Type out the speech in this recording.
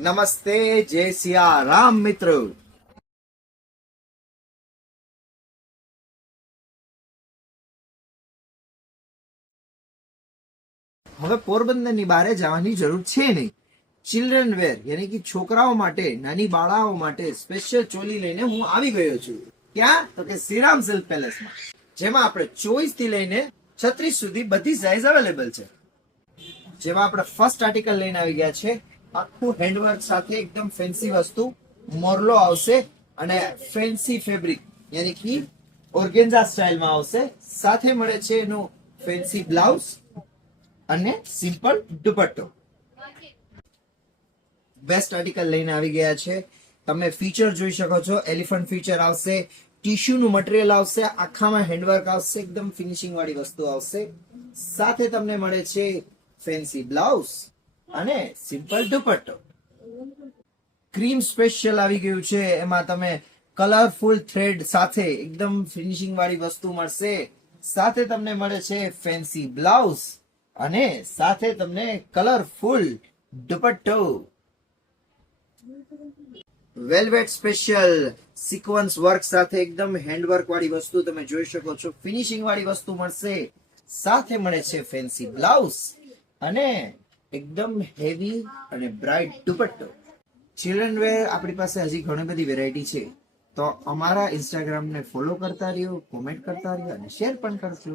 નમસ્તે, જય સિયા રામ મિત્રો. હવે પોરબંદરની બહાર જવાની જરૂર છે નહીં. ચિલ્ડ્રન વેર યાની કે છોકરાઓ માટે, નાની બાળાઓ માટે સ્પેશિયલ ચોલી લઈને હું આવી ગયો છું. ક્યાં? તો કે શ્રીરામ સિલ્ક પેલેસમાં, જેમાં આપણે 24 થી લઈને 36 સુધી બધી સાઇઝ અવેલેબલ છે. જેમાં આપણે ફર્સ્ટ આર્ટિકલ લઈને આવી ગયા છે, આખું હેન્ડવર્ક સાથે એકદમ ફેન્સી વસ્તુ, મોરલો આવશે અને ફેન્સી ફેબ્રિક યાની કે ઓર્ગેન્ઝા સ્ટાઇલમાં આવશે. સાથે મળે છે એનું ફેન્સી બ્લાઉઝ અને સિમ્પલ દુપટ્ટો. બેસ્ટ આર્ટિકલ લઈને આવી ગયા છે. તમે ફીચર જોઈ શકો છો, એલિફન્ટ ફીચર આવશે, ટીશ્યુ નું મટીરિયલ આવશે, આખામાં હેન્ડવર્ક આવશે, એકદમ ફિનિશિંગ વાળી વસ્તુ આવશે. સાથે તમને મળે છે ફેન્સી બ્લાઉઝ અને સિમ્પલ દુપટ્ટો. ક્રીમ સ્પેશિયલ આવી ગયું છે, એમાં તમે કલરફુલ થ્રેડ સાથે એકદમ ફિનિશિંગ વાળી વસ્તુ મળશે. સાથે તમને મળે છે ફેન્સી બ્લાઉઝ અને સાથે તમને કલરફુલ દુપટ્ટો. વેલ્વેટ સ્પેશિયલ સિક્વન્સ વર્ક સાથે એકદમ હેન્ડવર્ક વાળી વસ્તુ તમે જોઈ શકો છો, ફિનિશિંગ વાળી વસ્તુ મળશે. સાથે મળે છે ફેન્સી બ્લાઉઝ અને એકદમ હેવી અને બ્રાઇટ દુપટ્ટો. ચિલ્ડ્રન વેર આપણી પાસે હજી ઘણી બધી વેરાયટી છે, તો અમારા ઇન્સ્ટાગ્રામને ફોલો કરતા રહ્યો, કોમેન્ટ કરતા રહ્યો અને શેર પણ કરજો.